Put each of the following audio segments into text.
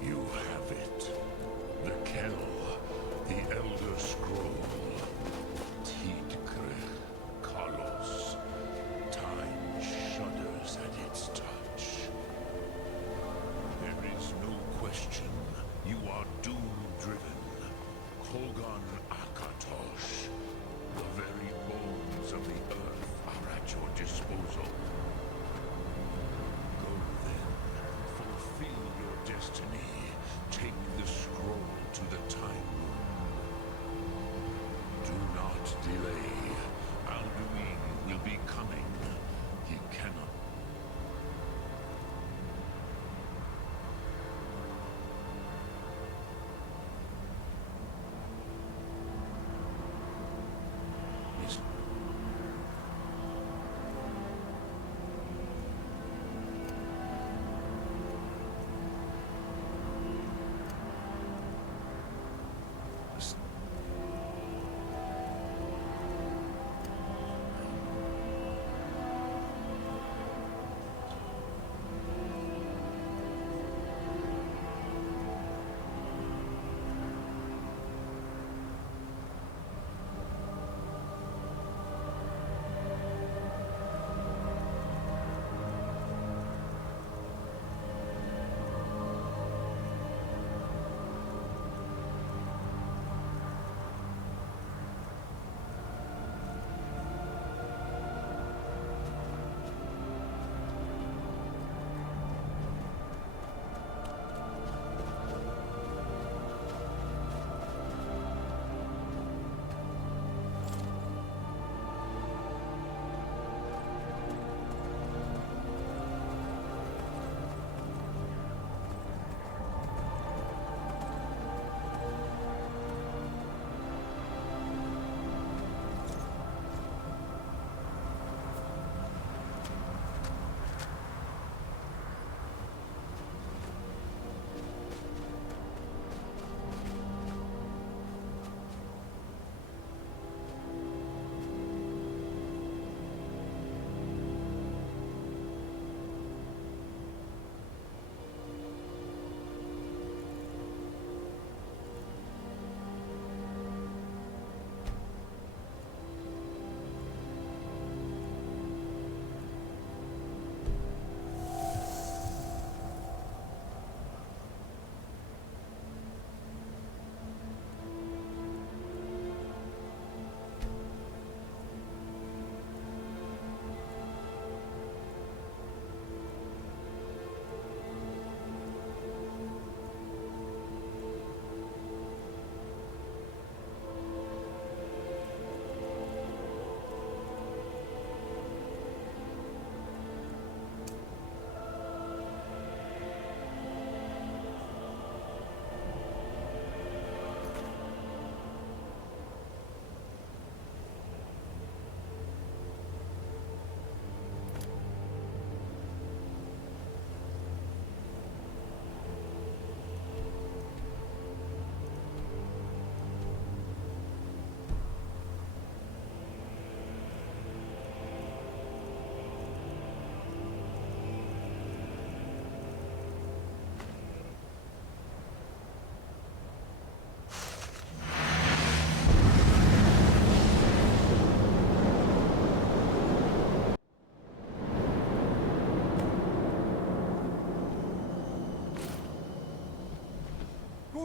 You have it. The Kell, the Elder Scroll. Kalos. Time shudders at its touch. There is no question. You are doom-driven. Kogan Akatosh. The very bones of the earth are at your disposal. Go then. Fulfill your destiny. Take the scroll to the time moon. Do not delay. Alduin will be coming. He cannot. Yes.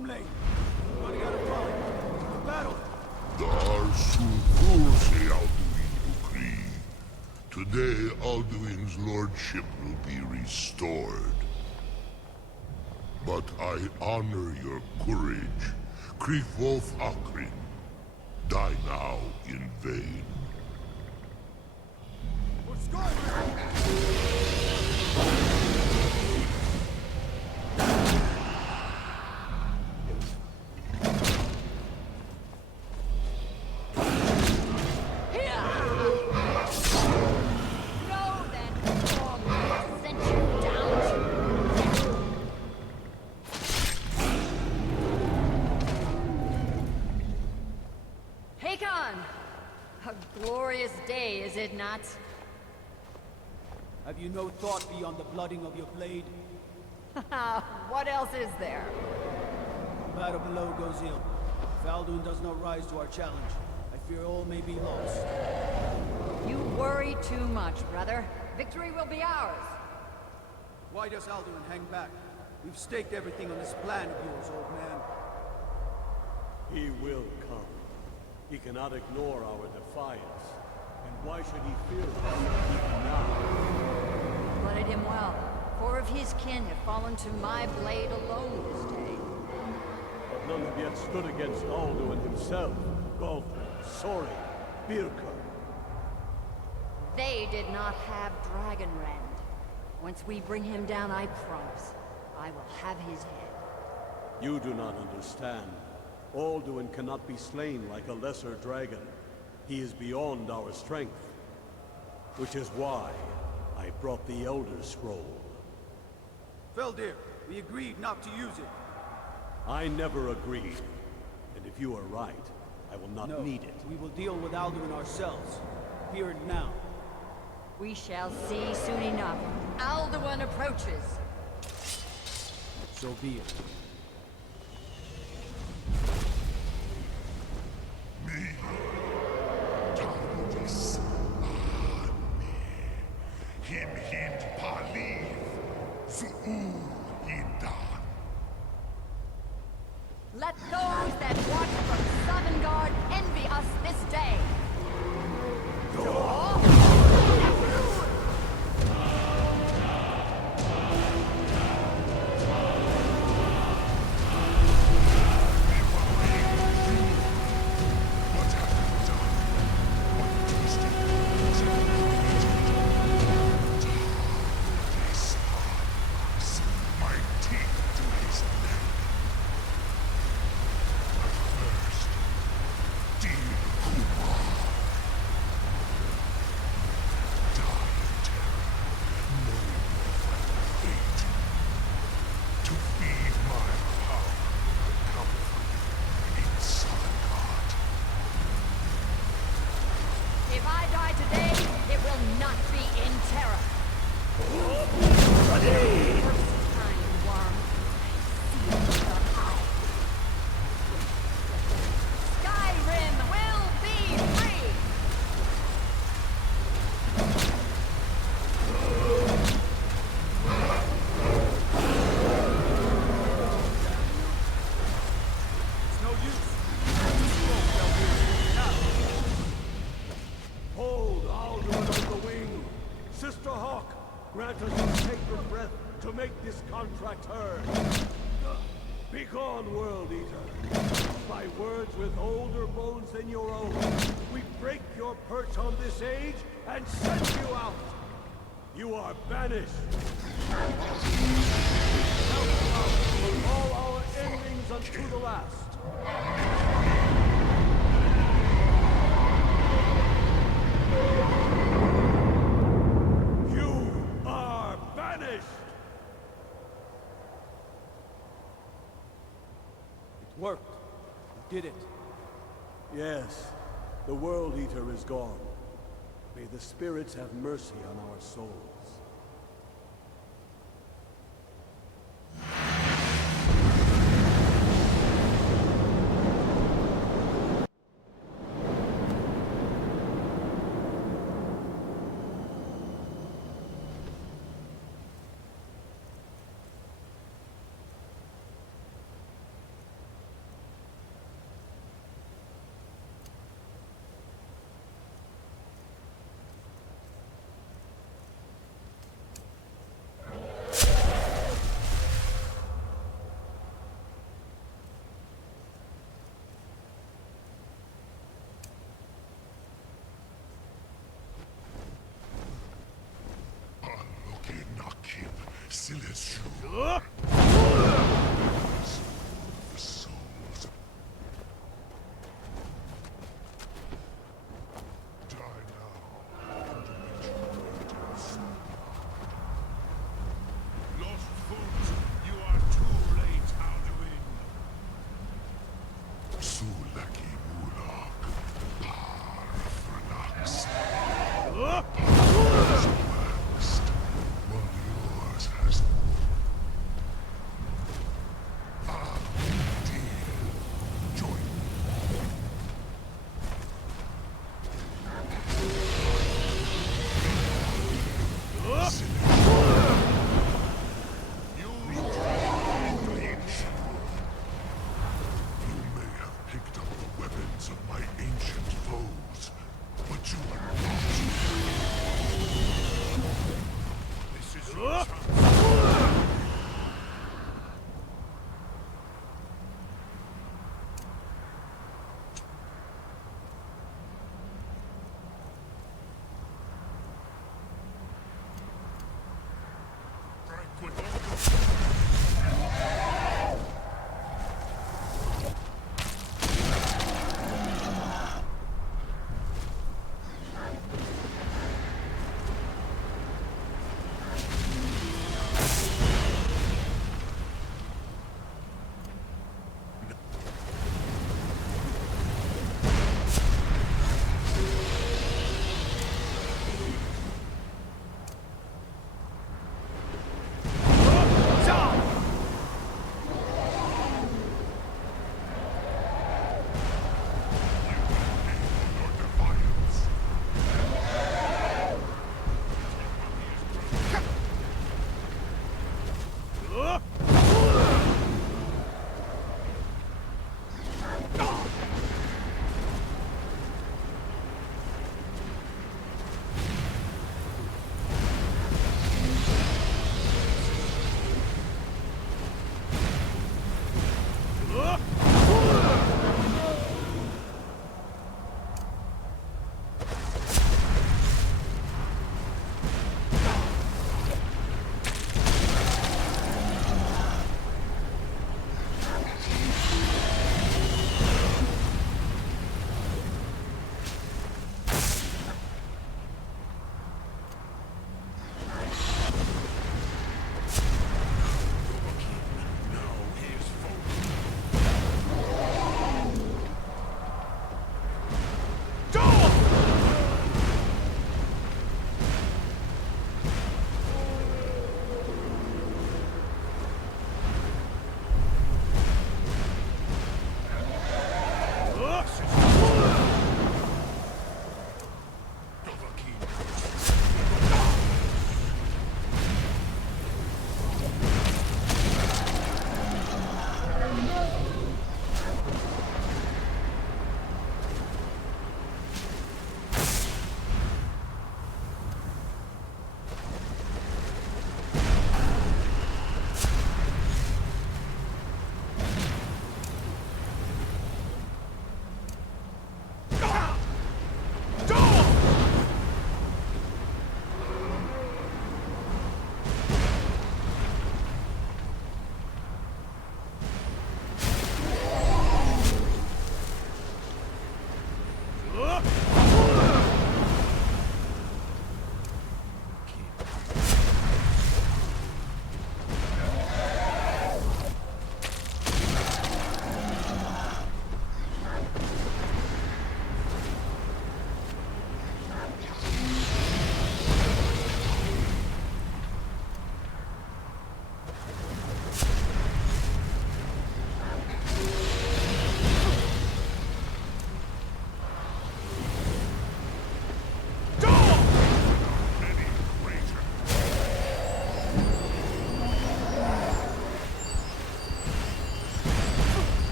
Lane. Everybody got a fight. Battle. Today, Alduin's lordship will be restored. But I honor your courage. Krifwolf Akrin. Die now in vain. What's going on? Is it not? Have you no thought beyond the blooding of your blade? What else is there? The battle below goes ill. If Alduin does not rise to our challenge, I fear all may be lost. You worry too much, brother. Victory will be ours. Why does Alduin hang back? We've staked everything on this plan of yours, old man. He will come. He cannot ignore our defiance. And why should he fear us even now? Blooded him well. 4 of his kin have fallen to my blade alone this day. But none have yet stood against Alduin himself. Gulf, Sori, Birka. They did not have Dragonrend. Once we bring him down, I promise, I will have his head. You do not understand. Alduin cannot be slain like a lesser dragon. He is beyond our strength. Which is why I brought the Elder Scroll. Feldir, we agreed not to use it. I never agreed. And if you are right, I will not need it. We will deal with Alduin ourselves. Here and now. We shall see soon enough. Alduin approaches. So be it. Him hind paliv, Let those that watch from Sovngarde envy us this day. If I die today, it will not be in terror. First time, worm. I see your eye. Skyrim will be free! It's no use. Now. Hold Alduin on the wing! Sister Hawk, grant us your sacred breath to make this contract heard. Begone, World Eater. By words with older bones than your own, we break your perch on this age and send you out! You are banished! All our endings unto the last. You are banished! It worked. We did it. Yes, the World Eater is gone. May the spirits have mercy on our souls. The souls die now. Lost foot, you are too late, Alduin. Sulaki Mulak, Par Franax. Waxed, while yours has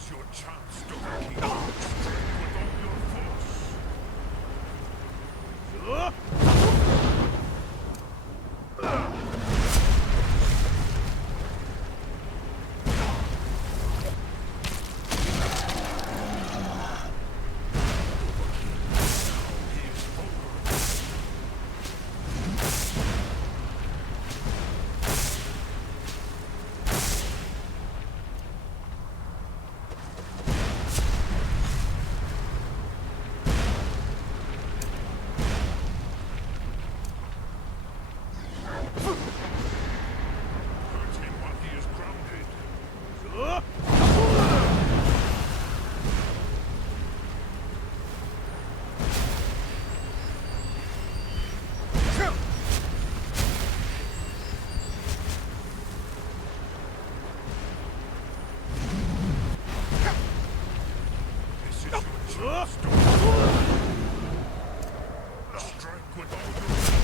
is your chance, Dovahkiin. Strike with all your force.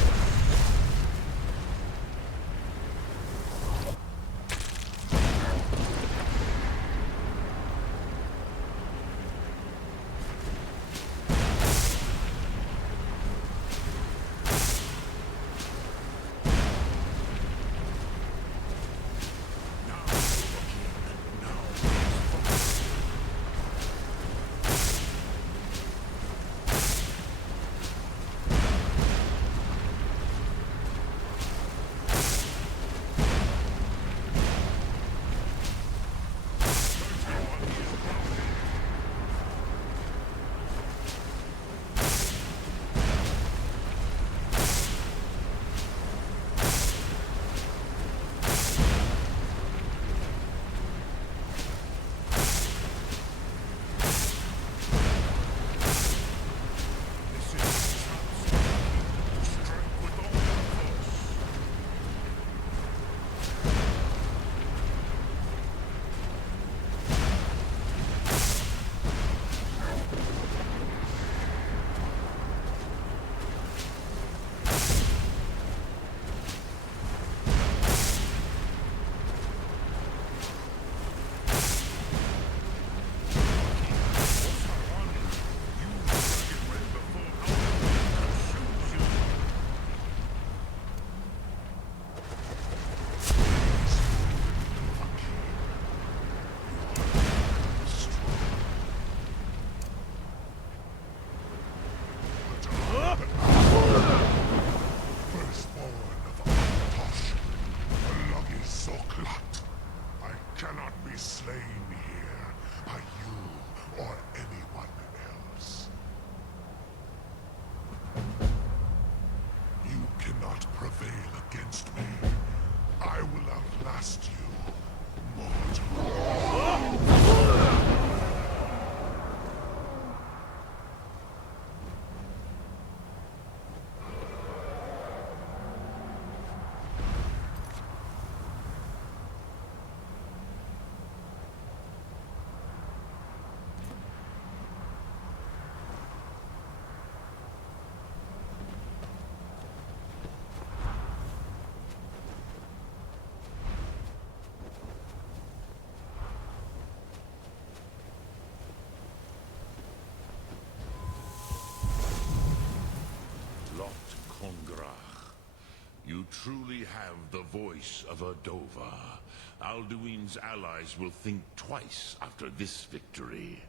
You truly have the voice of a Dova. Alduin's allies will think twice after this victory.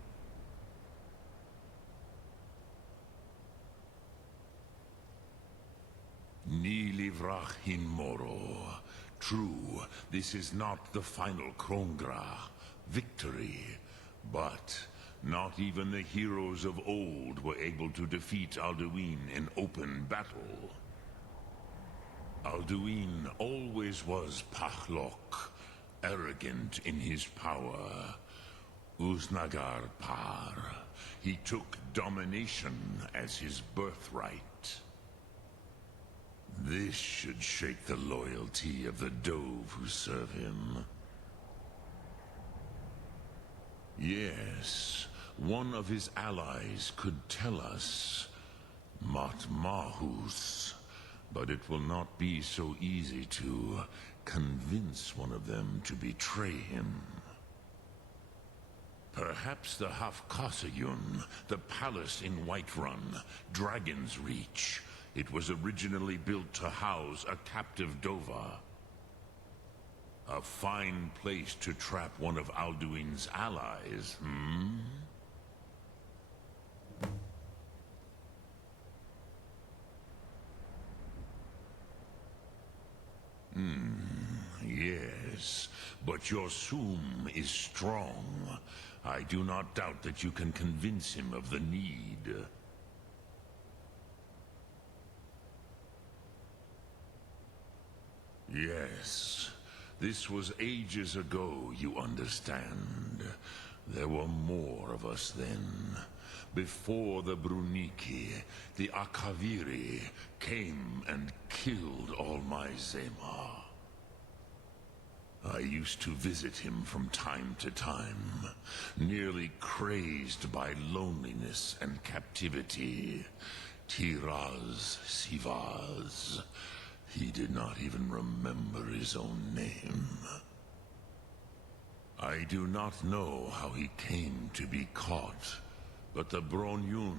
Ni livrach hin moro. True, this is not the final Krongra victory, but not even the heroes of old were able to defeat Alduin in open battle. Alduin always was Pahlok, arrogant in his power. Uznagar Par. He took domination as his birthright. This should shake the loyalty of the Dove who serve him. Yes, one of his allies could tell us. Matmahus. But it will not be so easy to convince one of them to betray him. Perhaps the Hafkasayun, the palace in Whiterun, Dragon's Reach. It was originally built to house a captive Dova. A fine place to trap one of Alduin's allies, hmm? Yes, but your Sum is strong. I do not doubt that you can convince him of the need. Yes, this was ages ago, you understand. There were more of us then. Before the Bruniki, the Akaviri came and killed all my Zema. I used to visit him from time to time, nearly crazed by loneliness and captivity. Tiraz Sivaz. He did not even remember his own name. I do not know how he came to be caught, but the Bronyun,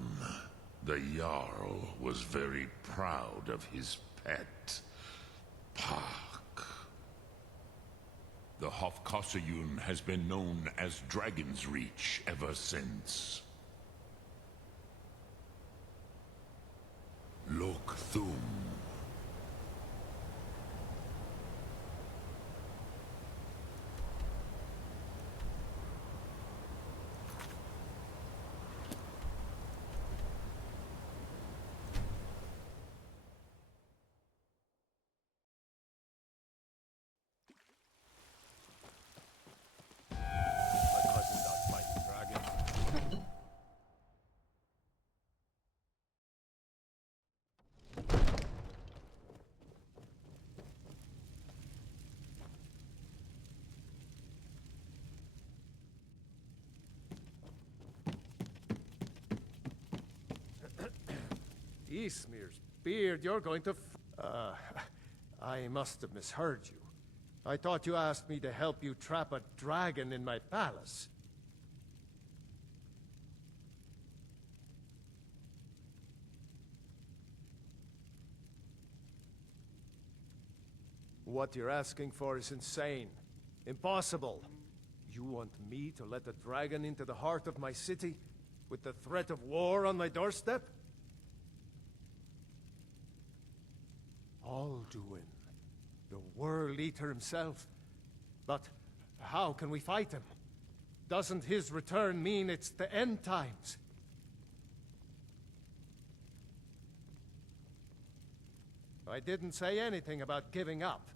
the Jarl, was very proud of his pet, Perk. The Hafkasayun has been known as Dragon's Reach ever since. Look Thum. My cousin's out fighting dragons. Eastmere's beard, you're going to I must have misheard you. I thought you asked me to help you trap a dragon in my palace. What you're asking for is insane. Impossible. You want me to let a dragon into the heart of my city, with the threat of war on my doorstep? Alduin, the World Eater himself. But how can we fight him? Doesn't his return mean it's the end times? I didn't say anything about giving up.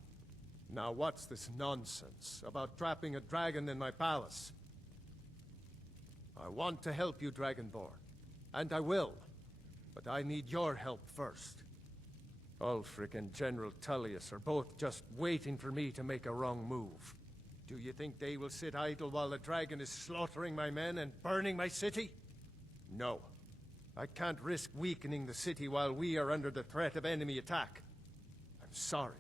Now what's this nonsense about trapping a dragon in my palace? I want to help you, Dragonborn. And I will. But I need your help first. Ulfric and General Tullius are both just waiting for me to make a wrong move. Do you think they will sit idle while the dragon is slaughtering my men and burning my city? No. I can't risk weakening the city while we are under the threat of enemy attack. I'm sorry.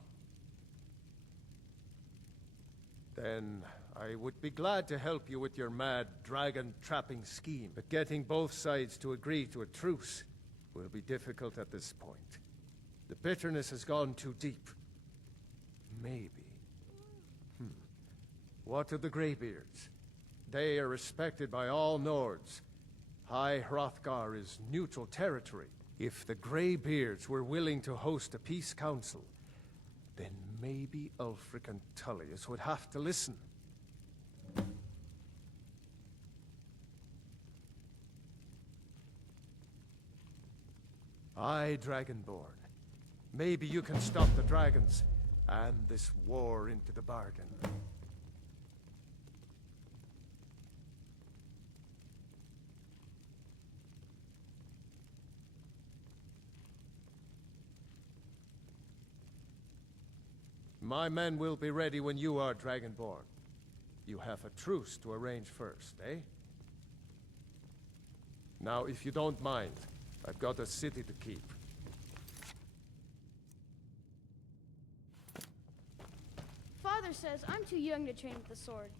Then I would be glad to help you with your mad dragon-trapping scheme, but getting both sides to agree to a truce will be difficult at this point. The bitterness has gone too deep. Maybe. What of the Greybeards? They are respected by all Nords. High Hrothgar is neutral territory. If the Greybeards were willing to host a peace council, then maybe Ulfric and Tullius would have to listen. Aye, Dragonborn. Maybe you can stop the dragons, and this war into the bargain. My men will be ready when you are, Dragonborn. You have a truce to arrange first, eh? Now, if you don't mind, I've got a city to keep. Father says I'm too young to train with the sword.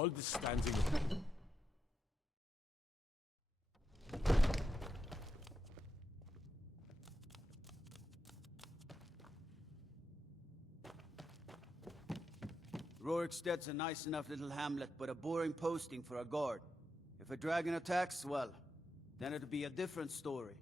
All this standing. Roriksted's a nice enough little hamlet, but a boring posting for a guard. If a dragon attacks, well, then it'll be a different story.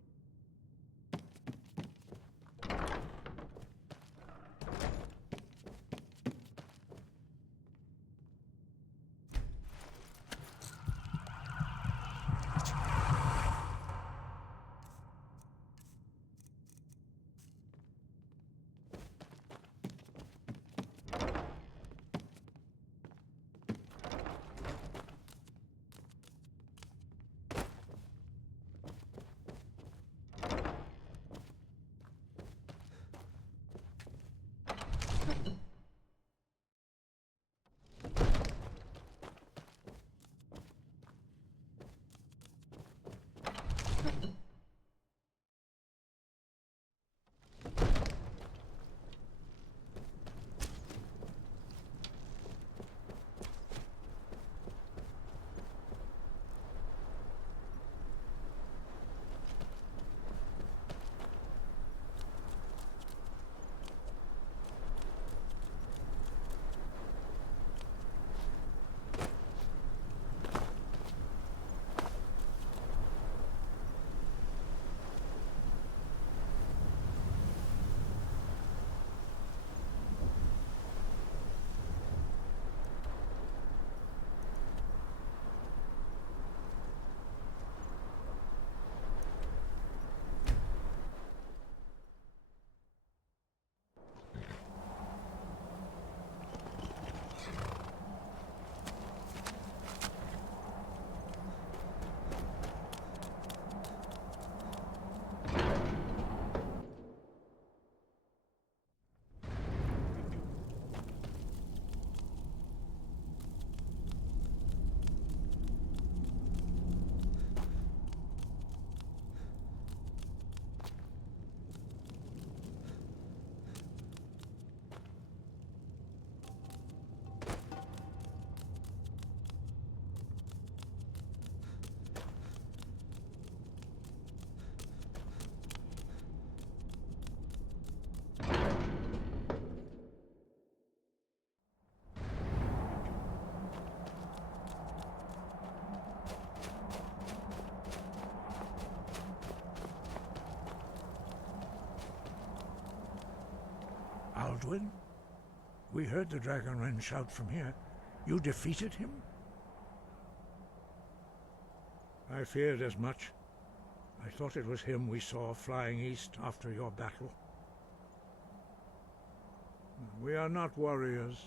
Alduin? We heard the Dragonren shout from here. You defeated him? I feared as much. I thought it was him we saw flying east after your battle. We are not warriors.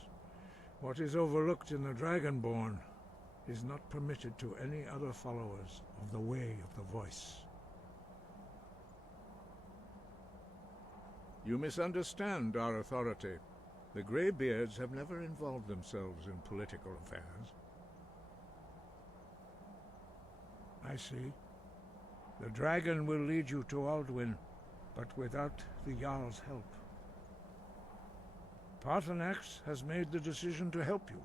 What is overlooked in the Dragonborn is not permitted to any other followers of the Way of the Voice. You misunderstand our authority. The Greybeards have never involved themselves in political affairs. I see. The dragon will lead you to Alduin, but without the Jarl's help. Paarthurnax has made the decision to help you.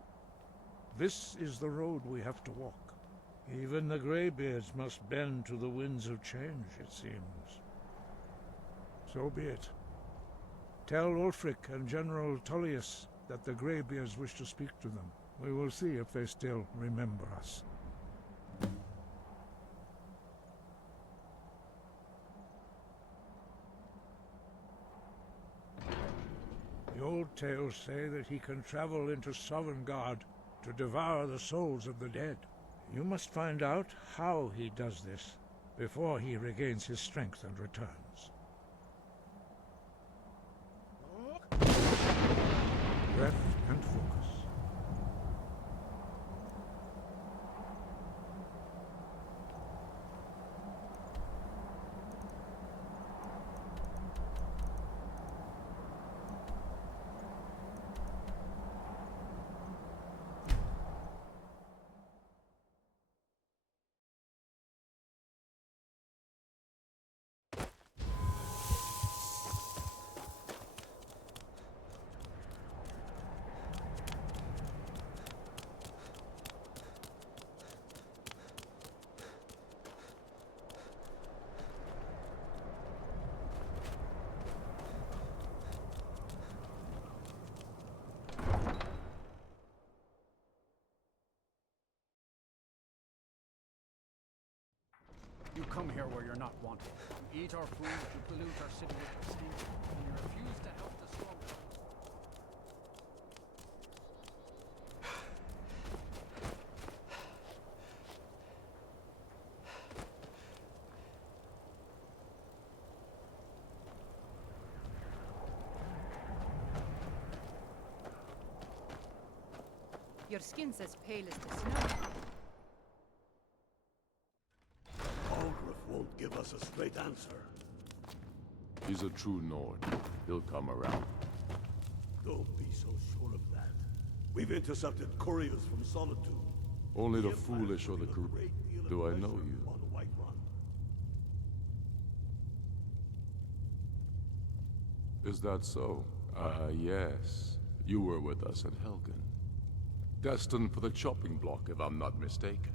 This is the road we have to walk. Even the Greybeards must bend to the winds of change, it seems. So be it. Tell Ulfric and General Tullius that the Greybeards wish to speak to them. We will see if they still remember us. The old tales say that he can travel into Sovngarde to devour the souls of the dead. You must find out how he does this before he regains his strength and returns. Breath and focus. come here where you're not wanted. You eat our food, you pollute our city with your stink, and you refuse to help the slaughter. Your skin's as pale as the snow. Algrif won't give us a straight answer. He's a true Nord. He'll come around. Don't be so sure of that. We've intercepted couriers from Solitude. Only the Empire's foolish or the putting a corrupt. great deal of Do I pressure know you? on Whiterun. Is that so? Yes. You were with us at Helgen. Destined for the chopping block, if I'm not mistaken.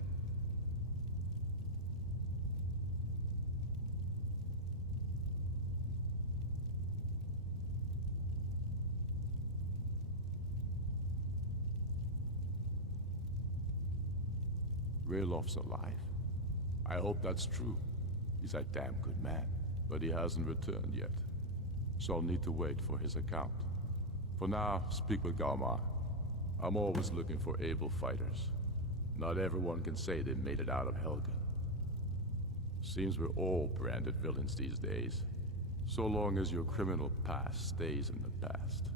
Raylof's alive. I hope that's true. He's a damn good man, but he hasn't returned yet. So I'll need to wait for his account. For now, speak with Galmar. I'm always looking for able fighters. Not everyone can say they made it out of Helgen. Seems we're all branded villains these days. So long as your criminal past stays in the past,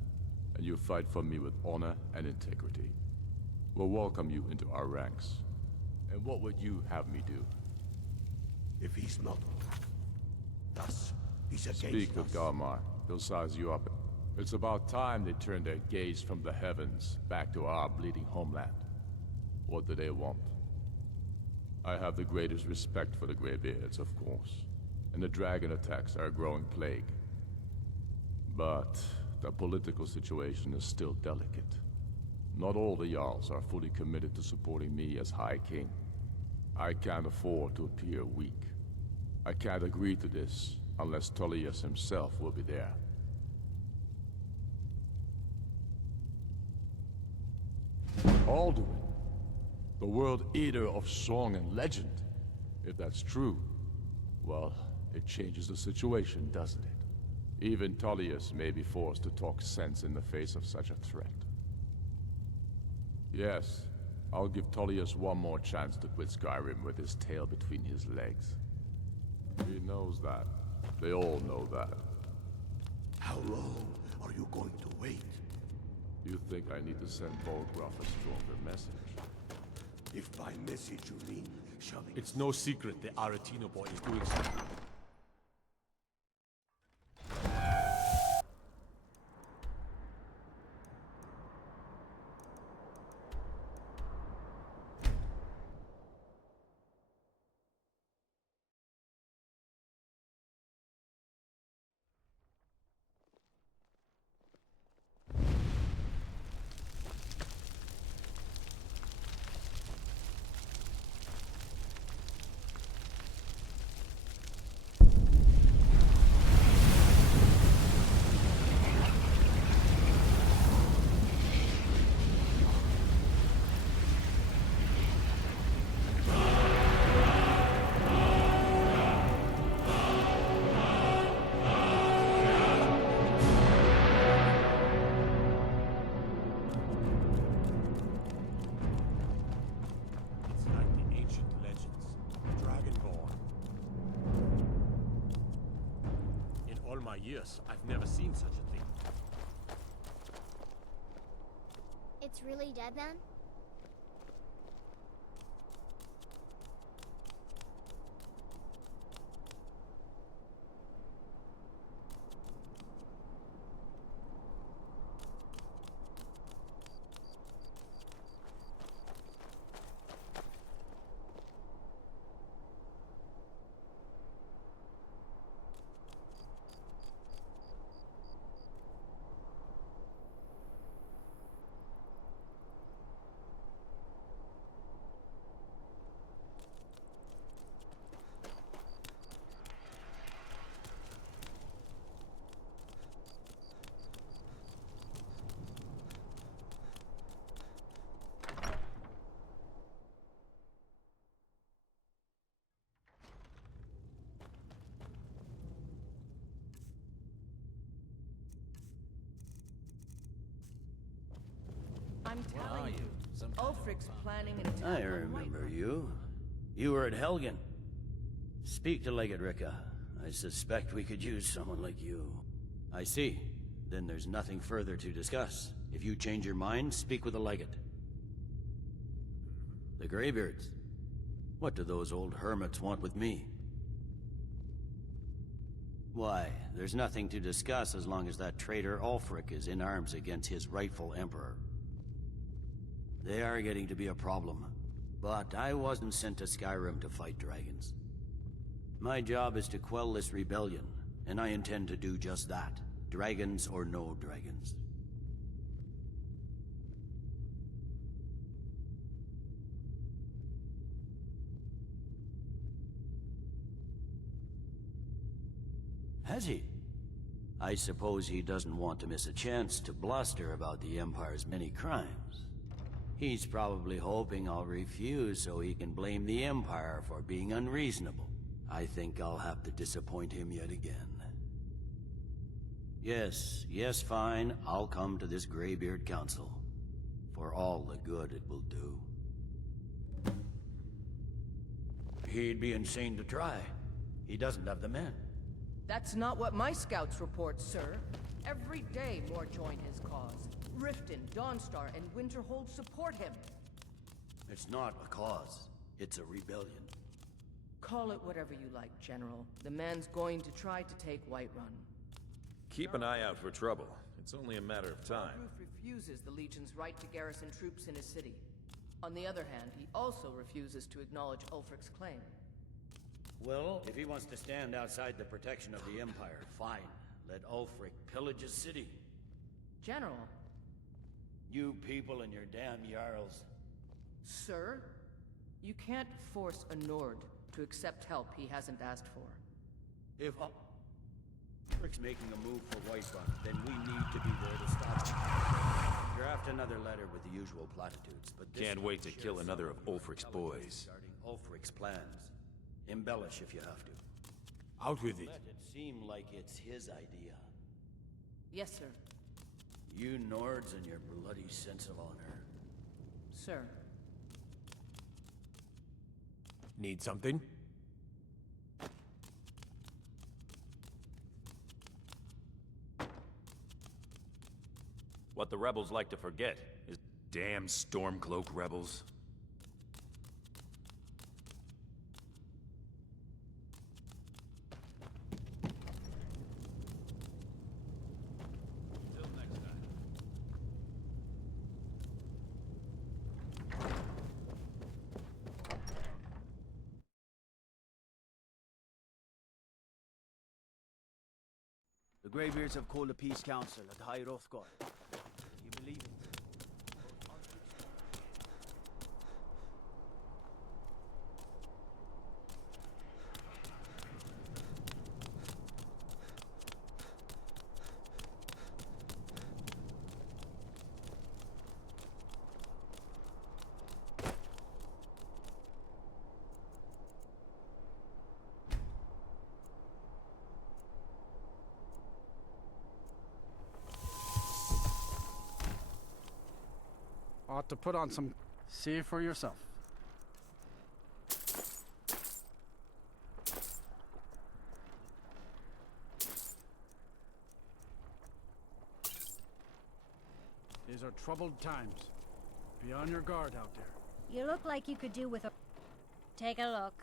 and you fight for me with honor and integrity, we'll welcome you into our ranks. And what would you have me do? If he's not us, he's against Speak with us. Galmar. He'll size you up. It's about time they turned their gaze from the heavens back to our bleeding homeland. What do they want? I have the greatest respect for the Greybeards, of course, and the dragon attacks are a growing plague. But the political situation is still delicate. Not all the Jarls are fully committed to supporting me as High King. I can't afford to appear weak. I can't agree to this unless Tullius himself will be there. Alduin, the World Eater of song and legend. If that's true, well, it changes the situation, doesn't it? Even Tullius may be forced to talk sense in the face of such a threat. Yes, I'll give Tullius one more chance to quit Skyrim with his tail between his legs. He knows that. They all know that. How long are you going to wait? You think I need to send Volgruff a stronger message? If by message you mean shoving... It's no secret the Aretino boy is doing something. It's like the ancient legends, Dragonborn. In all my years, I've never seen such a thing. It's really dead then? Ulfric's planning an attack I on remember you. You were at Helgen. Speak to Legate Ricka. I suspect we could use someone like you. I see. Then there's nothing further to discuss. If you change your mind, speak with the Legate. The Greybeards. What do those old hermits want with me? Why, there's nothing to discuss as long as that traitor Ulfric is in arms against his rightful emperor. They are getting to be a problem. But I wasn't sent to Skyrim to fight dragons. My job is to quell this rebellion, and I intend to do just that. Dragons or no dragons. Has he? I suppose he doesn't want to miss a chance to bluster about the Empire's many crimes. He's probably hoping I'll refuse so he can blame the Empire for being unreasonable. I think I'll have to disappoint him yet again. Yes, fine. I'll come to this Greybeard Council. For all the good it will do. He'd be insane to try. He doesn't have the men. That's not what my scouts report, sir. Every day more join his cause. Riften, Dawnstar, and Winterhold support him. It's not a cause. It's a rebellion. Call it whatever you like, General. The man's going to try to take Whiterun. Keep an eye out for trouble. It's only a matter of time. Roof refuses the Legion's right to garrison troops in his city. On the other hand, he also refuses to acknowledge Ulfric's claim. Well, if he wants to stand outside the protection of the Empire, fine. Let Ulfric pillage his city. General. You people and your damn Jarls. Sir? You can't force a Nord to accept help he hasn't asked for. If Ulfric's making a move for Whiterun, then we need to be there to stop him. Draft another letter with the usual platitudes, but this Can't wait to kill another of Ulfric's boys. Regarding Ulfric's plans. Embellish if you have to. Out with it. Let it seem like it's his idea. Yes, sir. You Nords and your bloody sense of honor. Sir. Need something? What the rebels like to forget is damn Stormcloak rebels. The Greybeards have called a peace council at High Hrothgar. You believe it? Ought to put on some... See for yourself. These are troubled times. Be on your guard out there. You look like you could do with a... Take a look.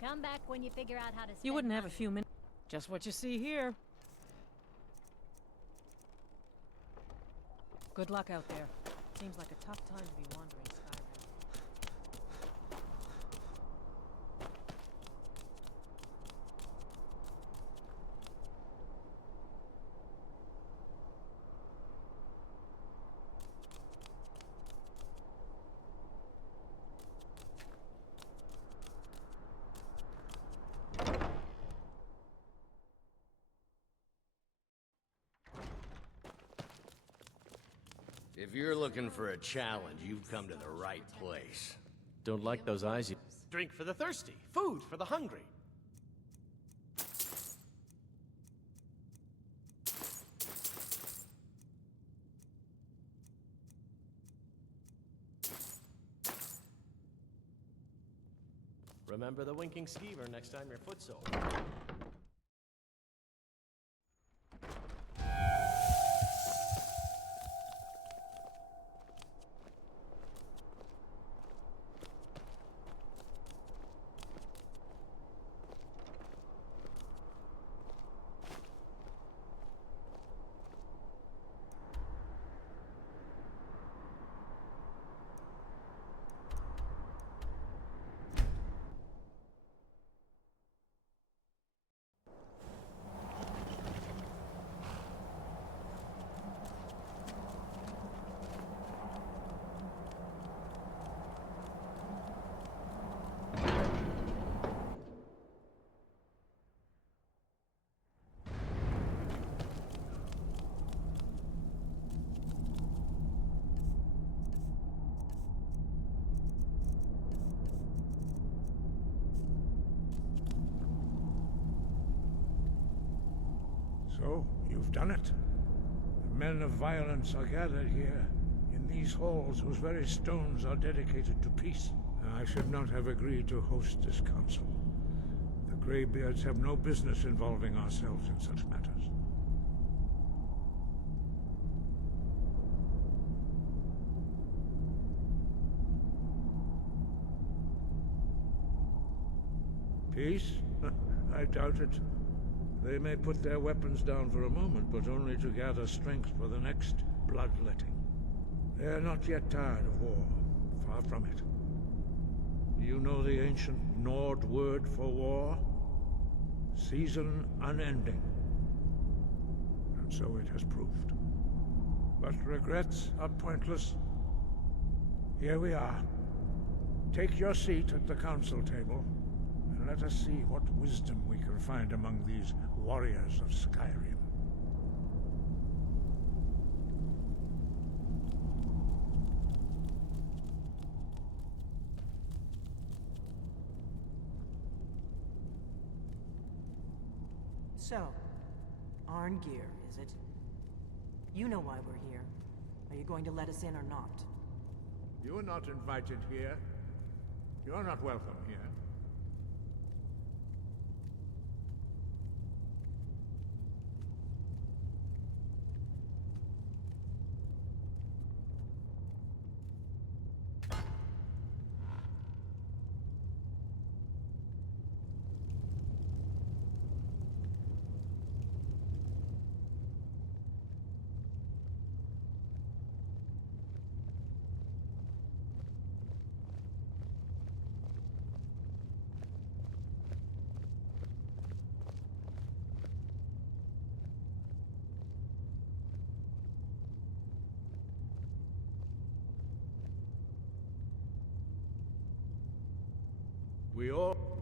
Come back when you figure out how to spend You wouldn't have a money. few minutes. Just what you see here. Good luck out there. Seems like a tough time to be wandering Skyrim. If you're looking for a challenge, you've come to the right place. Don't like those eyes you... Drink for the thirsty, food for the hungry. Remember the winking skeever next time your foot's sore. So, you've done it. The men of violence are gathered here, in these halls whose very stones are dedicated to peace. I should not have agreed to host this council. The Greybeards have no business involving ourselves in such matters. Peace? I doubt it. They may put their weapons down for a moment, but only to gather strength for the next bloodletting. They are not yet tired of war. Far from it. You know the ancient Nord word for war? Season unending. And so it has proved. But regrets are pointless. Here we are. Take your seat at the council table, and let us see what wisdom we can find among these warriors of Skyrim. So, Arngir, is it? You know why we're here. Are you going to let us in or not? You are not invited here. You are not welcome here.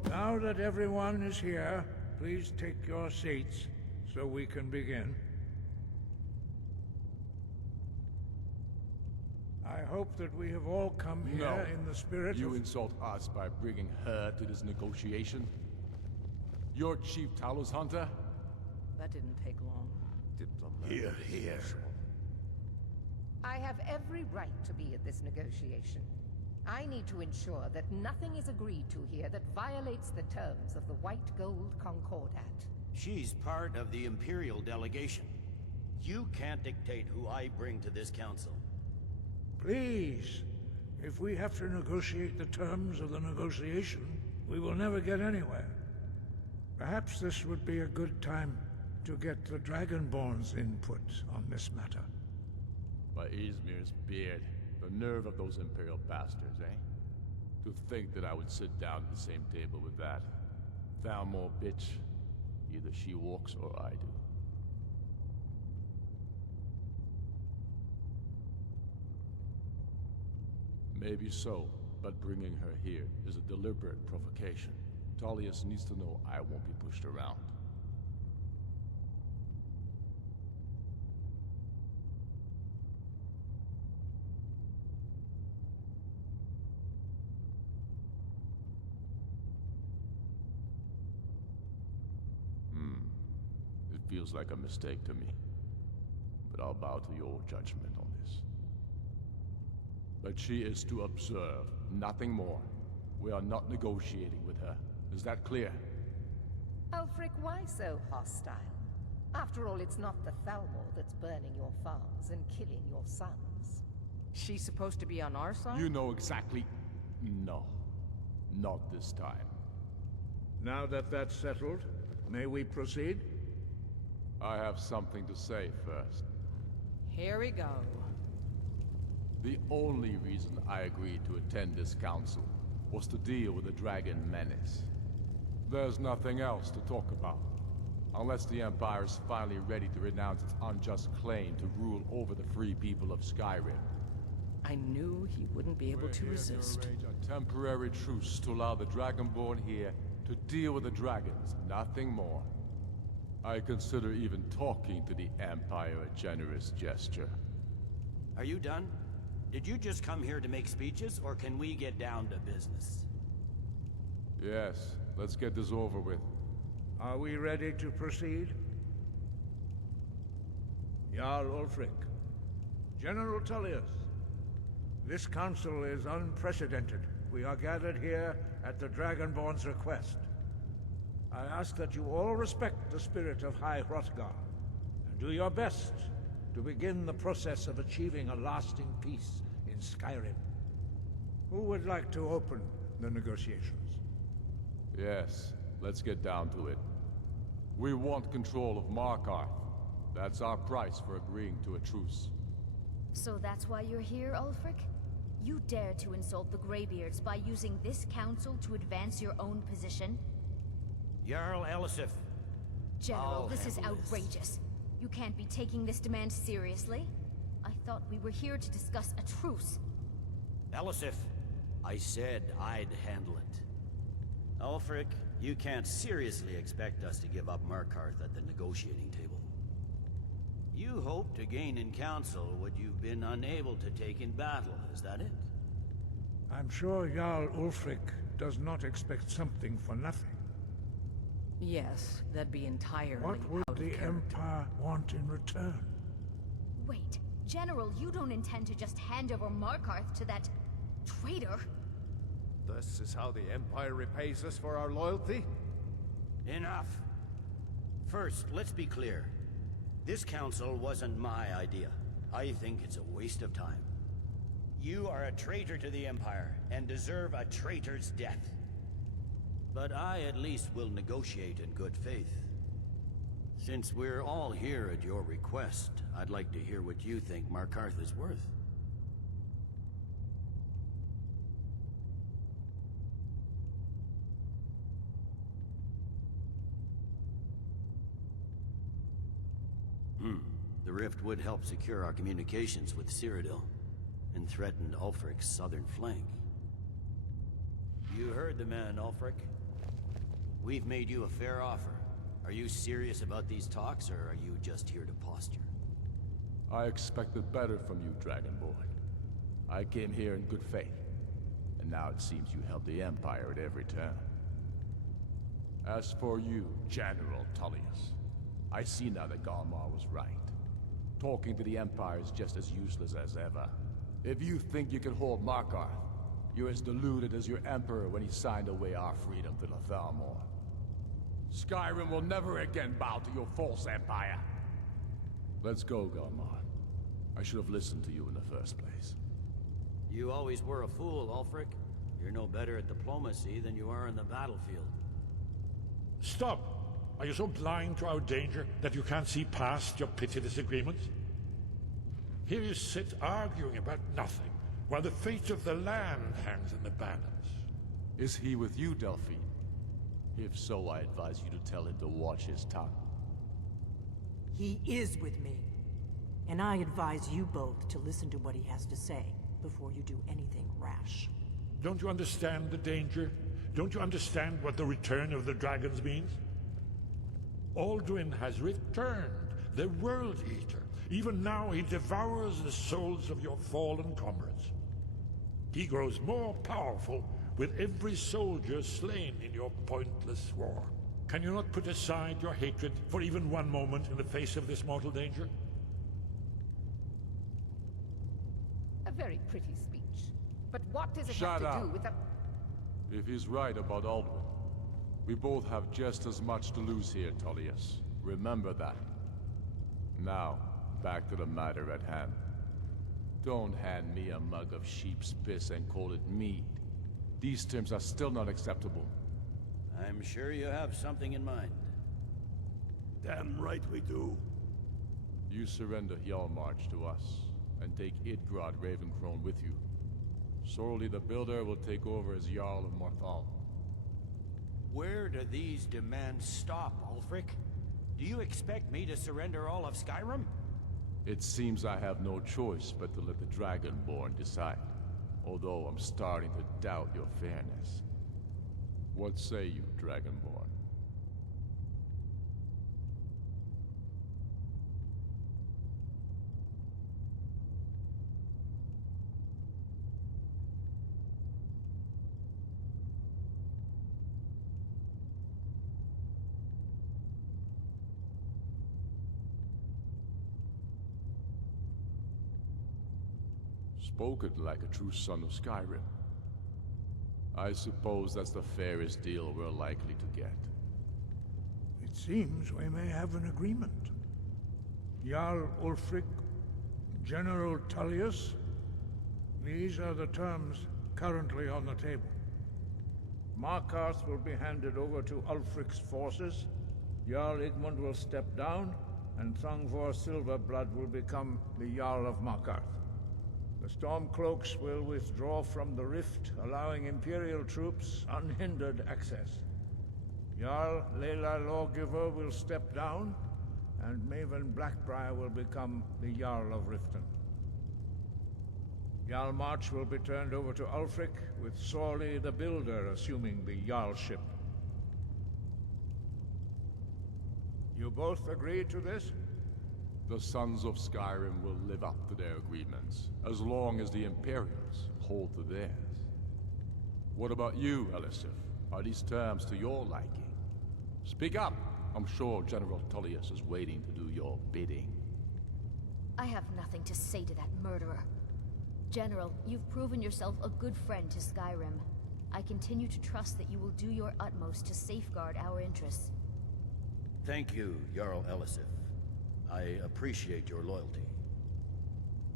Now that everyone is here, please take your seats so we can begin. I hope that we have all come here in the spirit You of... insult us by bringing her to this negotiation? You're Chief Talos Hunter? That didn't take long. Here, here. I have every right to be at this negotiation. I need to ensure that nothing is agreed to here that violates the terms of the White Gold Concordat. She's part of the Imperial delegation. You can't dictate who I bring to this council. Please, if we have to negotiate the terms of the negotiation, we will never get anywhere. Perhaps this would be a good time to get the Dragonborn's input on this matter. By Izmir's beard. The nerve of those Imperial bastards, eh? To think that I would sit down at the same table with that. Thalmor bitch. Either she walks or I do. Maybe so, but bringing her here is a deliberate provocation. Tullius needs to know I won't be pushed around. It feels like a mistake to me. But I'll bow to your judgment on this. But she is to observe, nothing more. We are not negotiating with her. Is that clear? Ulfric, why so hostile? After all, it's not the Thalmor that's burning your farms and killing your sons. She's supposed to be on our side? You know exactly... No. Not this time. Now that that's settled, may we proceed? I have something to say first. Here we go. The only reason I agreed to attend this council was to deal with the dragon menace. There's nothing else to talk about. Unless the Empire is finally ready to renounce its unjust claim to rule over the free people of Skyrim. I knew he wouldn't be able to resist. We're here to arrange a temporary truce to allow the Dragonborn here to deal with the dragons, nothing more. I consider even talking to the Empire a generous gesture. Are you done? Did you just come here to make speeches, or can we get down to business? Yes, let's get this over with. Are we ready to proceed? Jarl Ulfric, General Tullius, this council is unprecedented. We are gathered here at the Dragonborn's request. I ask that you all respect the spirit of High Hrothgar, and do your best to begin the process of achieving a lasting peace in Skyrim. Who would like to open the negotiations? Yes, let's get down to it. We want control of Markarth. That's our price for agreeing to a truce. So that's why you're here, Ulfric? You dare to insult the Greybeards by using this council to advance your own position? Jarl Elisif. General, this is outrageous. You can't be taking this demand seriously. I thought we were here to discuss a truce. Elisif, I said I'd handle it. Ulfric, you can't seriously expect us to give up Markarth at the negotiating table. You hope to gain in council what you've been unable to take in battle, is that it? I'm sure Jarl Ulfric does not expect something for nothing. Yes, that'd be entirely What would out of the character. Empire want in return? Wait, General, you don't intend to just hand over Markarth to that traitor? This is how the Empire repays us for our loyalty? Enough. First, let's be clear. This council wasn't my idea. I think it's a waste of time. You are a traitor to the Empire, and deserve a traitor's death. But I at least will negotiate in good faith. Since we're all here at your request, I'd like to hear what you think Markarth is worth. The rift would help secure our communications with Cyrodiil, and threatened Ulfric's southern flank. You heard the man, Ulfric. We've made you a fair offer. Are you serious about these talks, or are you just here to posture? I expected better from you, Dragonborn. I came here in good faith, and now it seems you help the Empire at every turn. As for you, General Tullius, I see now that Galmar was right. Talking to the Empire is just as useless as ever. If you think you can hold Markarth, you're as deluded as your Emperor when he signed away our freedom to the Thalmor. Skyrim will never again bow to your false empire. Let's go, Galmar. I should have listened to you in the first place. You always were a fool, Ulfric. You're no better at diplomacy than you are in the battlefield. Stop! Are you so blind to our danger that you can't see past your pitiless agreements? Here you sit arguing about nothing, while the fate of the land hangs in the balance. Is he with you, Delphine? If so, I advise you to tell him to watch his tongue. He is with me. And I advise you both to listen to what he has to say before you do anything rash. Don't you understand the danger? Don't you understand what the return of the dragons means? Alduin has returned, the World Eater. Even now he devours the souls of your fallen comrades. He grows more powerful with every soldier slain in your pointless war. Can you not put aside your hatred for even one moment in the face of this mortal danger? A very pretty speech. But what does it Shut have to up. do with the... If he's right about Aldrin, we both have just as much to lose here, Tullius. Remember that. Now, back to the matter at hand. Don't hand me a mug of sheep's piss and call it mead. These terms are still not acceptable. I'm sure you have something in mind. Damn right we do. You surrender Hjalmarch to us, and take Idgrod Ravencrone with you. Sorely the Builder will take over as Jarl of Morthal. Where do these demands stop, Ulfric? Do you expect me to surrender all of Skyrim? It seems I have no choice but to let the Dragonborn decide. Although I'm starting to doubt your fairness. What say you, Dragonborn? Spoken like a true son of Skyrim. I suppose that's the fairest deal we're likely to get. It seems we may have an agreement. Jarl Ulfric, General Tullius, these are the terms currently on the table. Markarth will be handed over to Ulfric's forces, Jarl Igmund will step down, and Thongvor Silverblood will become the Jarl of Markarth. The Stormcloaks will withdraw from the rift, allowing Imperial troops unhindered access. Jarl Layla Lawgiver will step down, and Maven Blackbriar will become the Jarl of Riften. Hjalmarch will be turned over to Ulfric, with Sorley the Builder assuming the Jarlship. You both agree to this? The Sons of Skyrim will live up to their agreements, as long as the Imperials hold to theirs. What about you, Elisif? Are these terms to your liking? Speak up! I'm sure General Tullius is waiting to do your bidding. I have nothing to say to that murderer. General, you've proven yourself a good friend to Skyrim. I continue to trust that you will do your utmost to safeguard our interests. Thank you, Jarl Elisif. I appreciate your loyalty.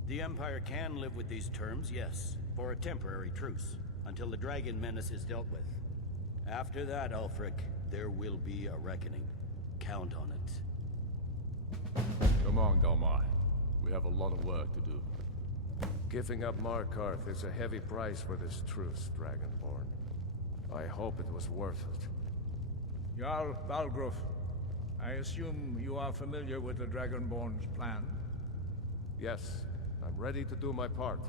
The Empire can live with these terms, yes, for a temporary truce, until the dragon menace is dealt with. After that, Ulfric, there will be a reckoning. Count on it. Come on, Galmar. We have a lot of work to do. Giving up Markarth is a heavy price for this truce, Dragonborn. I hope it was worth it. Jarl Balgruuf, I assume you are familiar with the Dragonborn's plan? Yes, I'm ready to do my part.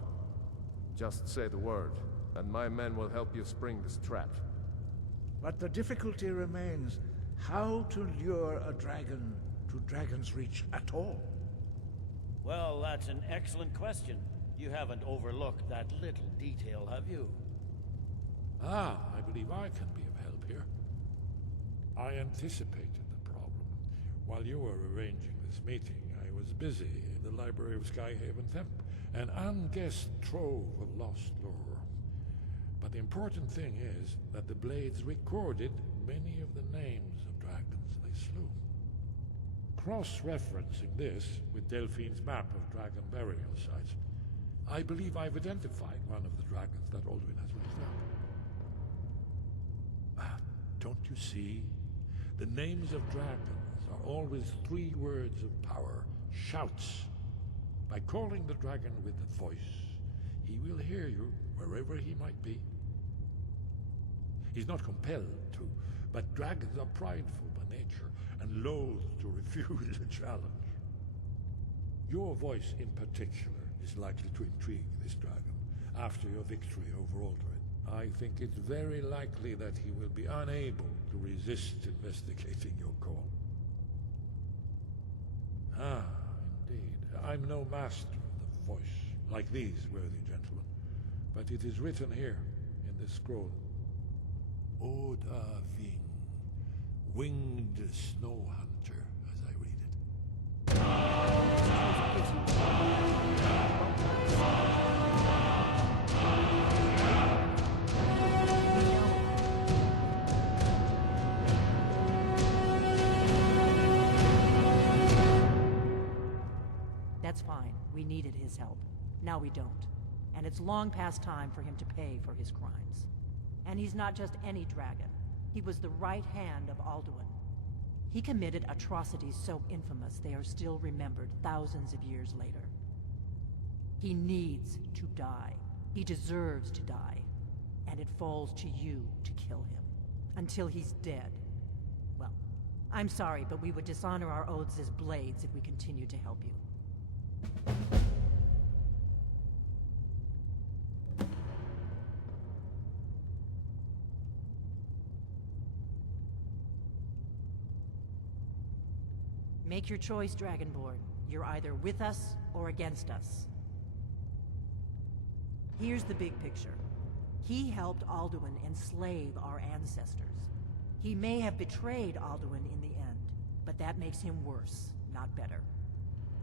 Just say the word, and my men will help you spring this trap. But the difficulty remains how to lure a dragon to Dragon's Reach at all. Well, that's an excellent question. You haven't overlooked that little detail, have you? Ah, I believe I can be of help here. I anticipated the problem. While you were arranging this meeting, I was busy in the library of Skyhaven Temp, an unguessed trove of lost lore. But the important thing is that the Blades recorded many of the names of dragons they slew. Cross-referencing this with Delphine's map of dragon burial sites, I believe I've identified one of the dragons that Alduin has raised up. Don't you see? The names of dragons are always 3 words of power, shouts. By calling the dragon with the voice, he will hear you wherever he might be. He's not compelled to, but dragons are prideful by nature and loath to refuse a challenge. Your voice in particular is likely to intrigue this dragon after your victory over Alduin. I think it's very likely that he will be unable to resist investigating your call. Ah, indeed. I'm no master of the voice, like these worthy gentlemen, but it is written here in this scroll. Oda Ving, winged snow hunter, as I read it. We needed his help. Now we don't. And it's long past time for him to pay for his crimes. And he's not just any dragon. He was the right hand of Alduin. He committed atrocities so infamous they are still remembered thousands of years later. He needs to die. He deserves to die. And it falls to you to kill him. Until he's dead. Well, I'm sorry, but we would dishonor our oaths as blades if we continued to help you. Make your choice, Dragonborn. You're either with us or against us. Here's the big picture. He helped Alduin enslave our ancestors. He may have betrayed Alduin in the end, but that makes him worse, not better.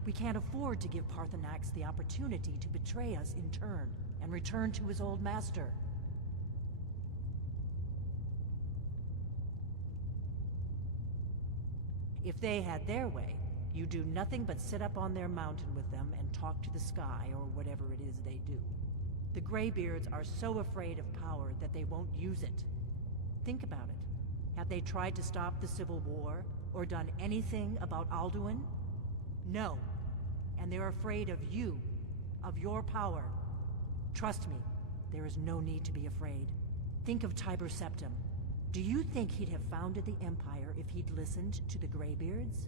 We can't afford to give Paarthurnax the opportunity to betray us in turn and return to his old master. If they had their way, you do nothing but sit up on their mountain with them and talk to the sky or whatever it is they do. The Greybeards are so afraid of power that they won't use it. Think about it. Have they tried to stop the Civil War or done anything about Alduin? No. And they're afraid of you, of your power. Trust me, there is no need to be afraid. Think of Tiber Septim. Do you think he'd have founded the Empire if he'd listened to the Greybeards?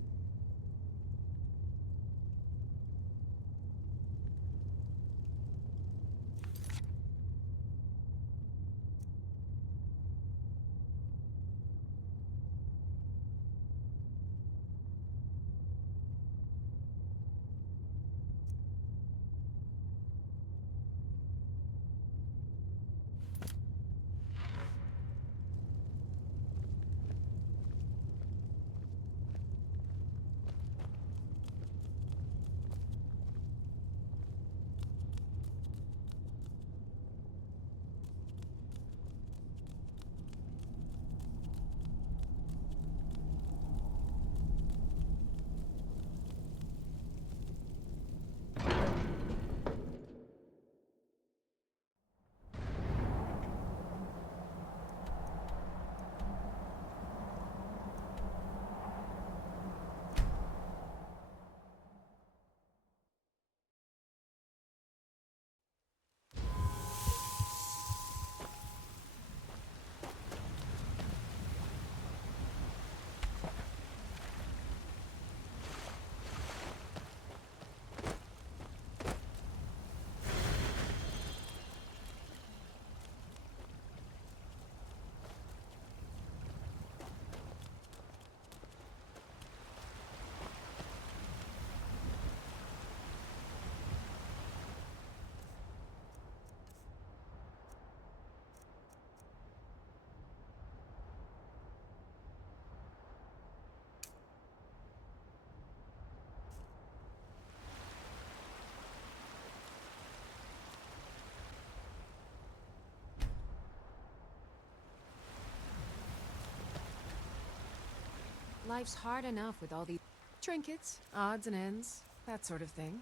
Life's hard enough with all these trinkets, odds and ends, that sort of thing.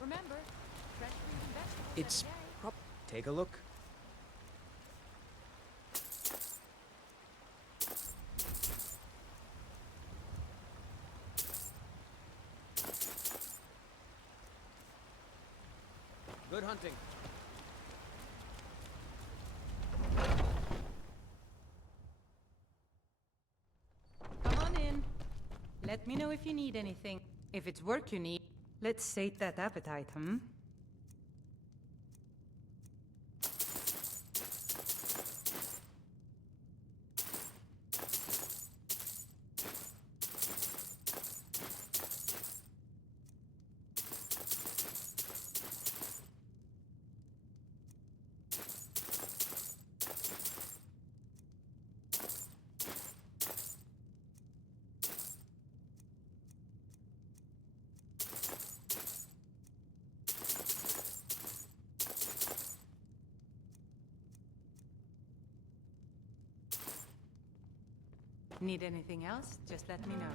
Remember, fresh fruit and vegetables. It's... Take a look. Good hunting. Come on in. Let me know if you need anything. If it's work you need, let's sate that appetite, hmm? Need anything else? Just let me know.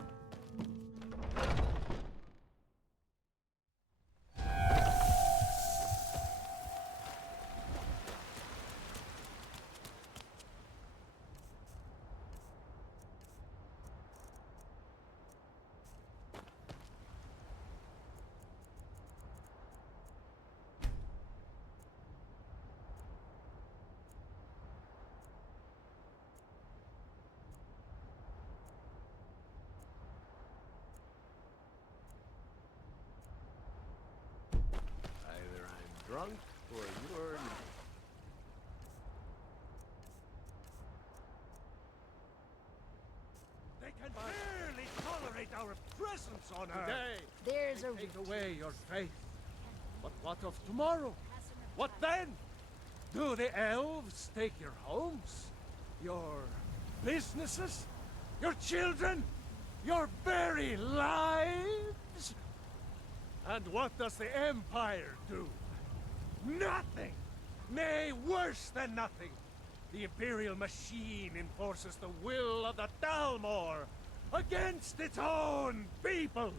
Either I'm drunk or you're not. They can barely tolerate our presence on Earth. Today, there's a take away your faith. But what of tomorrow? What then? Do the elves take your homes? Your businesses? Your children? Your very lives? And what does the Empire do? Nothing! Nay, worse than nothing! The Imperial machine enforces the will of the Dalmor against its own people!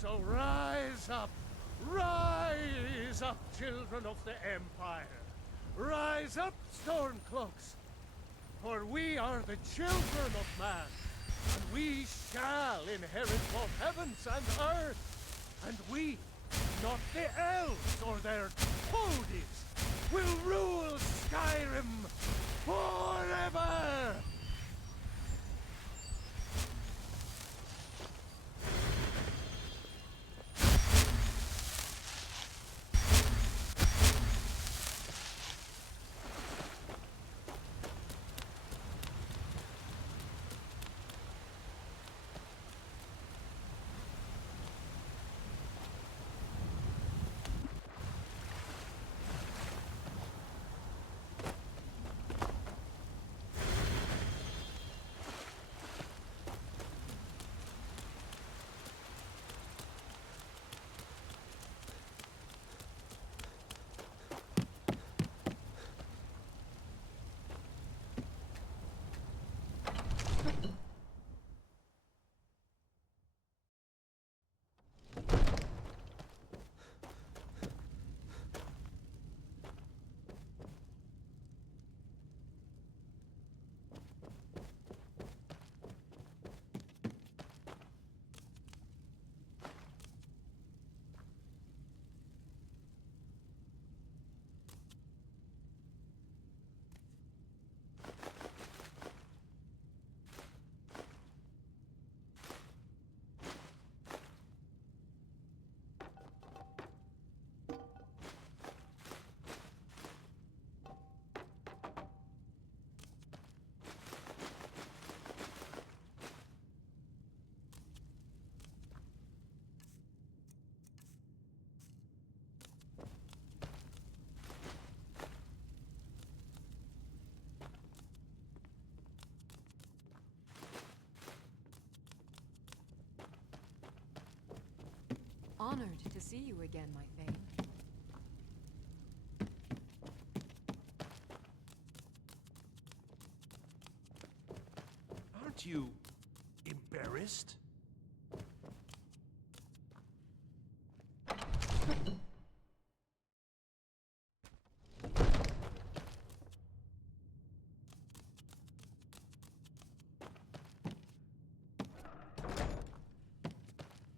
So rise up, children of the Empire! Rise up, Stormcloaks! For we are the children of man, and we shall inherit both heavens and earth! And we, not the elves or their toadies, will rule Skyrim forever! Honored to see you again, my Thane. Aren't you embarrassed?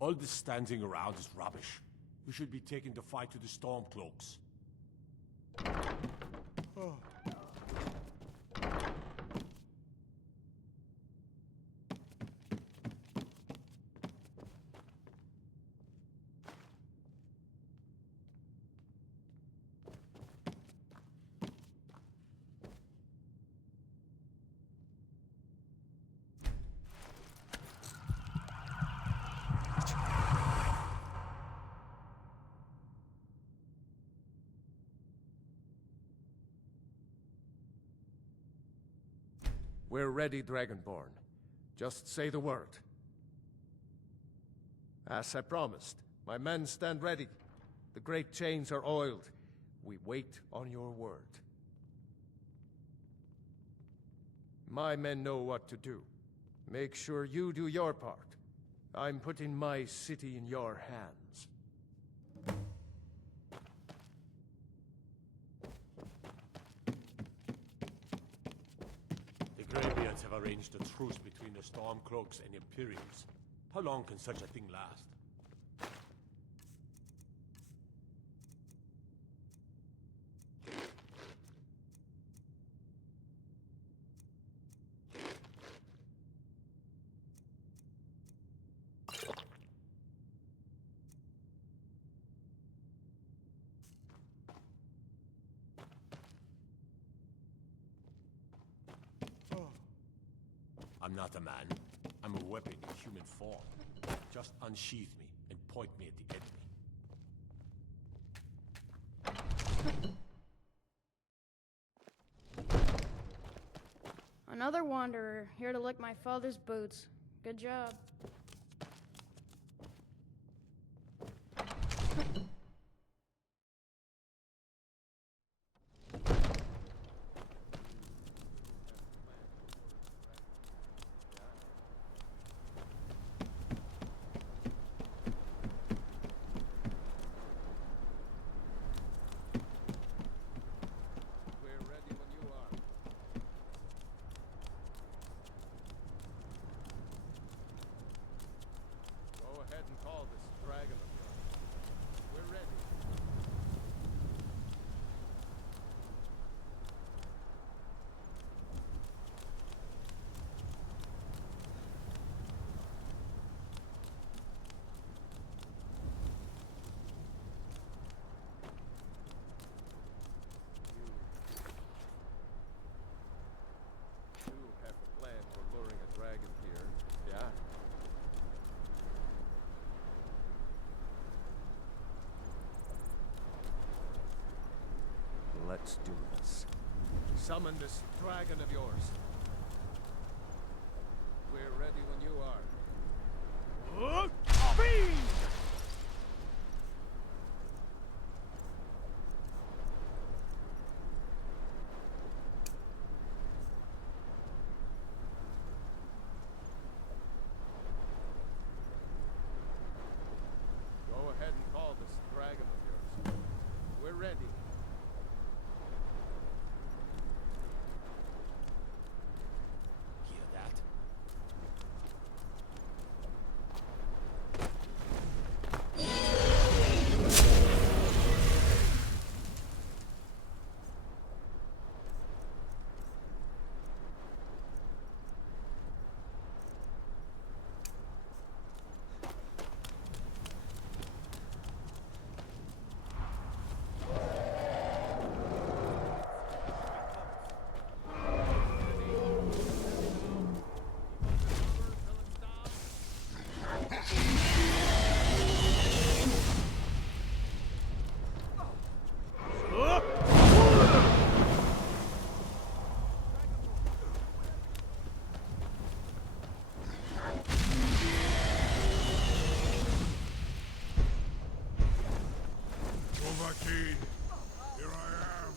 All this standing around is rubbish. We should be taking the fight to the Stormcloaks. Oh. We're ready, Dragonborn. Just say the word. As I promised, my men stand ready. The great chains are oiled. We wait on your word. My men know what to do. Make sure you do your part. I'm putting my city in your hands. The Greybeards have arranged a truce between the Stormcloaks and Imperials. How long can such a thing last? I'm not a man. I'm a weapon in human form. Just unsheath me and point me at the enemy. Another wanderer, here to lick my father's boots. Good job. Let's do this. Summon this dragon of yours. We're ready when you are. Go ahead and call this dragon of yours. We're ready. Here I am.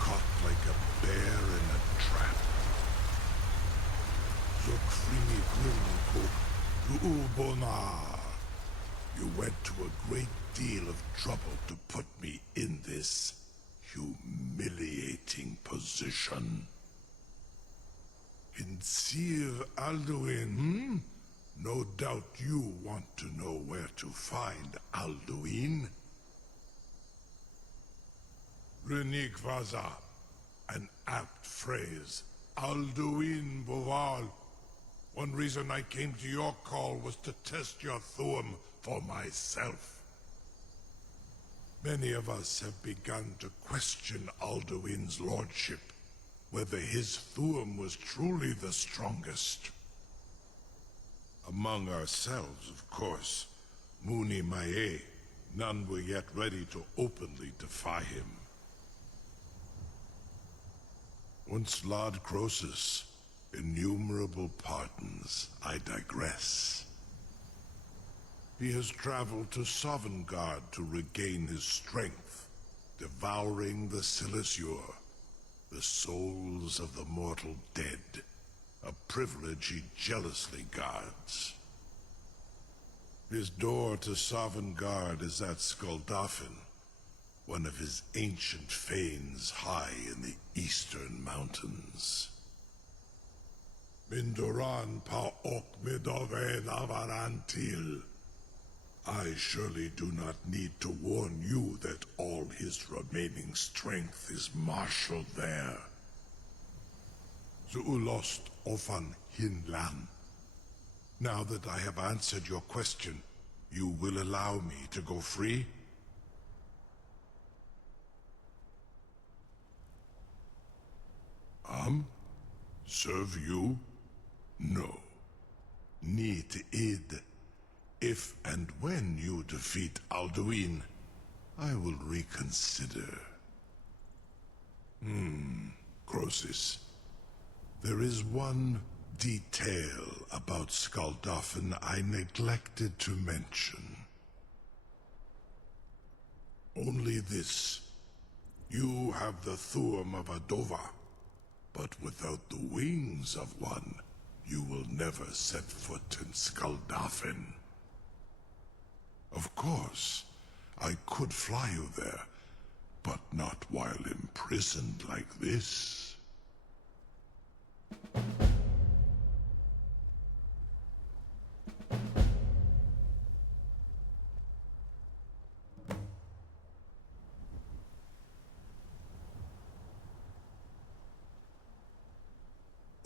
Caught like a bear in a trap. You went to a great deal of trouble to put me in this humiliating position. Sir Alduin, hmm? No doubt you want to know where to find Alduin. Renik Vaza, an apt phrase. Alduin Boval. One reason I came to your call was to test your Thuum for myself. Many of us have begun to question Alduin's lordship, whether his Thuum was truly the strongest. Among ourselves, of course, Muni Mae, none were yet ready to openly defy him. Once Lord Croesus, innumerable pardons, I digress. He has traveled to Sovngarde to regain his strength, devouring the Silesure, the souls of the mortal dead, a privilege he jealously guards. His door to Sovngarde is at Skuldafn, one of his ancient fanes high in the eastern mountains. Mindoran pa ok midove navarantil. I surely do not need to warn you that all his remaining strength is marshaled there. Zuulost ofan hinlan. Now that I have answered your question, you will allow me to go free? Serve you? No. Need id. If and when you defeat Alduin, I will reconsider. Croesus. There is one detail about Skuldafn I neglected to mention. Only this. You have the Thuum of a Dova, but without the wings of one, you will never set foot in Skuldafn. Of course, I could fly you there, but not while imprisoned like this.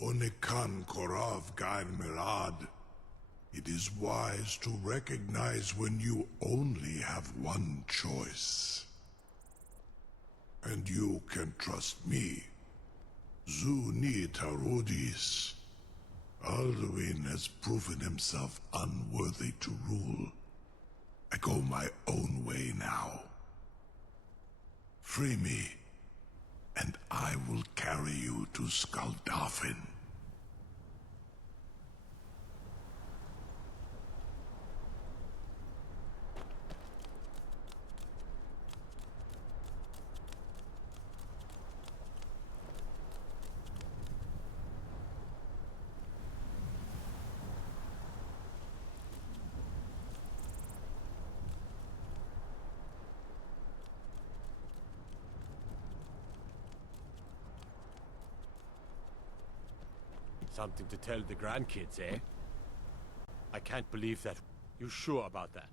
Onikan Korav Gain Mirad. It is wise to recognize when you only have one choice. And you can trust me. Zuni Tarudis. Alduin has proven himself unworthy to rule. I go my own way now. Free me, and I will carry you to Skuldafn. Something to tell the grandkids, eh? I can't believe that. You sure about that?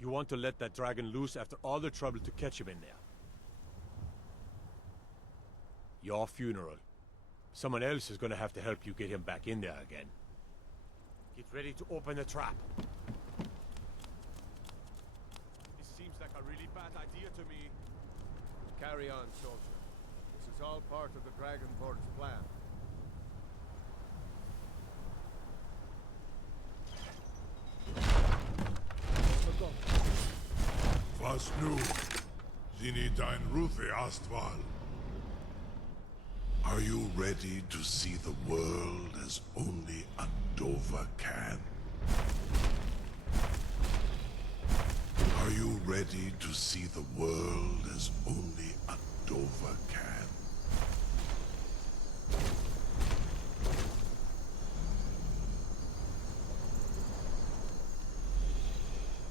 You want to let that dragon loose after all the trouble to catch him in there? Your funeral. Someone else is gonna have to help you get him back in there again. Get ready to open the trap. This seems like a really bad idea to me. Carry on, soldier. This is all part of the Dragonborn's plan. Was nu? Zini dein Rufe Astval. Are you ready to see the world as only a Dova can? Are you ready to see the world as only a Dova can?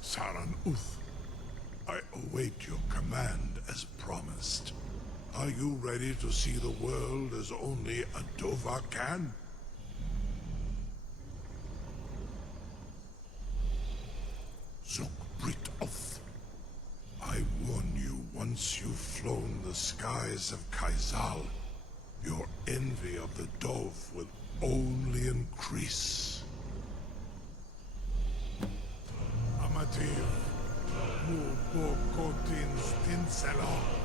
Saran Uth, I await your command as promised. Are you ready to see the world as only a Dova can? Zuk Britoth. I warn you, once you've flown the skies of Kaizal, your envy of the Dove will only increase. Amativ, Mubo Kotin Stinselok.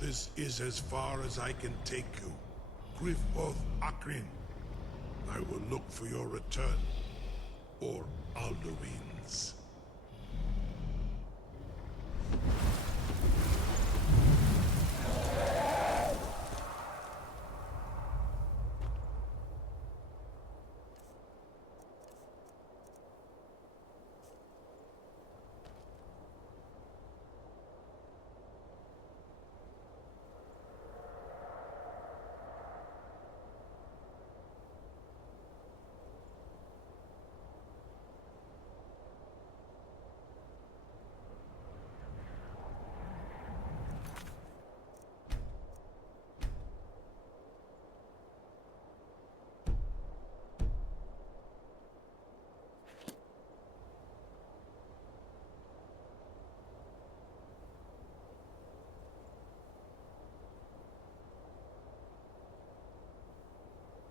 This is as far as I can take you. Grifoth Akrin. I will look for your return. Or Alduin's.